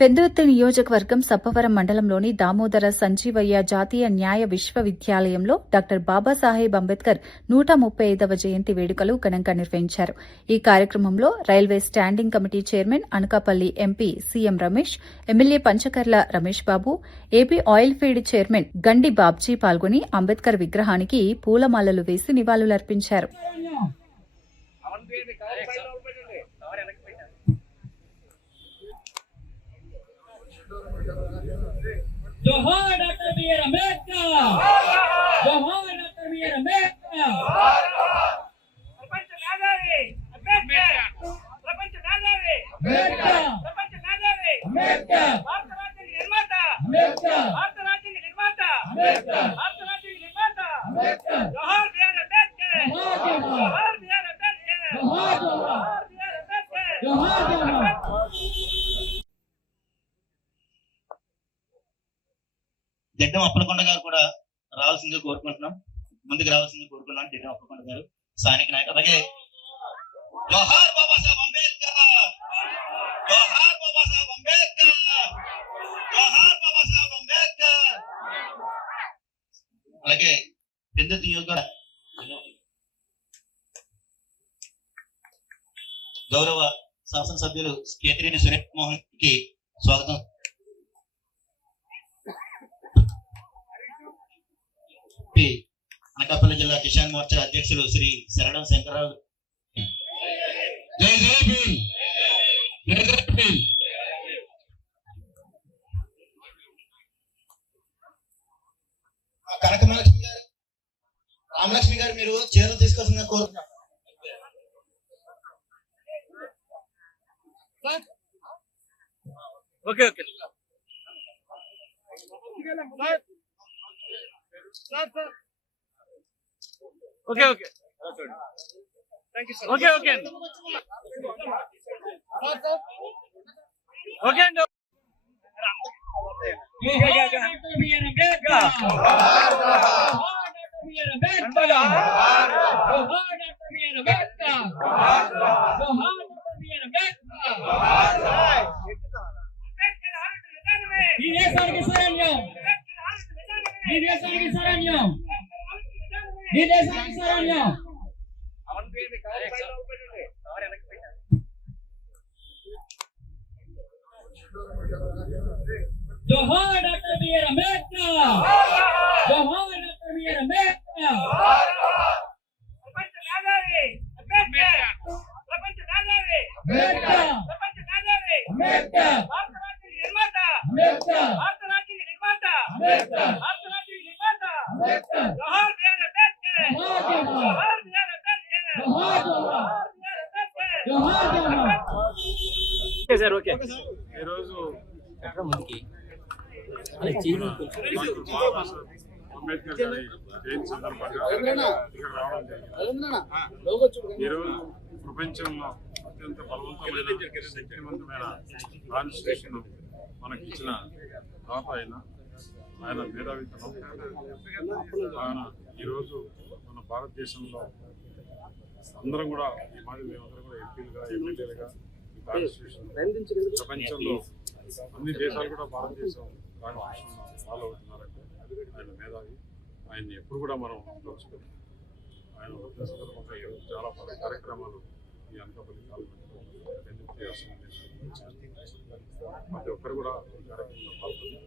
పెందుర్తి నియోజకవర్గం సబ్బవరం మండలంలోని దామోదర సంజీవయ్య జాతీయ న్యాయ విశ్వవిద్యాలయంలో డాక్టర్ బాబాసాహెబ్ అంబేద్కర్ 135వ జయంతి వేడుకలు ఘనంగా నిర్వహించారు. ఈ కార్యక్రమంలో railway standing committee chairman Anakapalli MP CM Ramesh, MLA Panchakarla Ramesh Babu, AP oil feed chairman Gandi Babji పాల్గొని అంబేద్కర్ విగ్రహానికి పూలమాలలు వేసి నివాళులర్పించారు. जोहार डॉक्टर बी.आर. अम्बेडकर, जोहार डॉक्टर बी.आर. अम्बेडकर। प्रपंच नागावे अम्बेडकर, प्रपंच नागावे अम्बेडकर, प्रपंच नागावे अम्बेडकर, भारत राज्य निर्माता अम्बेडकर, भारत राज्य निर्माता अम्बेडकर, भारत राज्य निर्माता अम्बेडकर। जोहार बी.आर. अम्बेडकर, जोहार बी.आर. अम्बेडकर, जोहार जोहार बी.आर. अम्बेडकर, जोहार जोहार। జడ్డం అప్పలకొండ గారు కూడా రావాల్సిందిగా కోరుకుంటున్నాం. ముందుకు రావాల్సిందిగా కోరుకున్నాం జడ్డం అప్పలకొండ గారు, స్థానిక నాయకులు. అలాగే జోహార్ బాబాసాహెబ్ అంబేద్కర్, జోహార్ బాబాసాహెబ్ అంబేద్కర్, జోహార్ బాబాసాహెబ్ అంబేద్కర్. అలాగే పెందుర్తి నియోజకవర్గ గౌరవ శాసనసభ్యులు కేతిరేని సురేష్ మోహన్ కి స్వాగతం. అనకాపల్లి జిల్లా కిసాన్ మోర్చా అధ్యక్షులు శ్రీ శరణం శంకరరావు. కనకమలక్ష్మి గారు, రామలక్ష్మి గారు మీరు చీరలు తీసుకోవాల్సిందిగా కోరుతున్నాం. Okay okay okay okay okay okay అండి ఓకే అండి. ఈ దేశానికి శరణ్యం, ఈ దేశానికి శరణ్యం, ఈ దేశానికి శరణ్యం. जोहार डॉक्टर बी.आर. अम्बेडकर, जोहार डॉक्टर बी.आर. अम्बेडकर। प्रपंच नागावे अम्बेडकर, प्रपंच नागावे अम्बेडकर, प्रपंच नागावे अम्बेडकर, भारत राज्य निर्माता अम्बेडकर, भारत राज्य निर्माता अम्बेडकर, भारत राज्य निर्माता अम्बेडकर। जोहार बी.आर. अम्बेडकर, जोहार बी.आर. अम्बेडकर, जोहार जोहार, जोहार बी.आर. अम्बेडकर, जोहार जोहार। Okay sir okay. ఈరోజు అంబేద్కర్ గారి జయంతి సందర్భంగా ఇక్కడ రావడం జరిగింది. ఈరోజు ప్రపంచంలో అత్యంత బలవంతమైన శక్తివంతమైన కాన్స్టిట్యూషన్ మనకి ఇచ్చిన రాత ఆయన మేధావితనం. ఆయన ఈరోజు మన భారతదేశంలో అందరం కూడా ఈ మాదిరి మేమందరం కూడా ఎంపీలుగా ఎమ్మెల్యేలుగా ఈ కాన్స్టిట్యూషన్ ప్రపంచంలో అన్ని దేశాలు కూడా భారతదేశం కాన్స్టిట్యూషన్ ఫాలో అవుతున్నారంటే ఆయన మేధావి. ఆయన్ని ఎప్పుడు కూడా మనం తలుచుకోవాలి. ఆయన వచ్చిన సందర్భంగా ఈరోజు చాలా కార్యక్రమాలు ఈ అనకాపల్లి కాలేజీ ప్రతి ఒక్కరు కూడా ఈ కార్యక్రమంలో పాల్గొని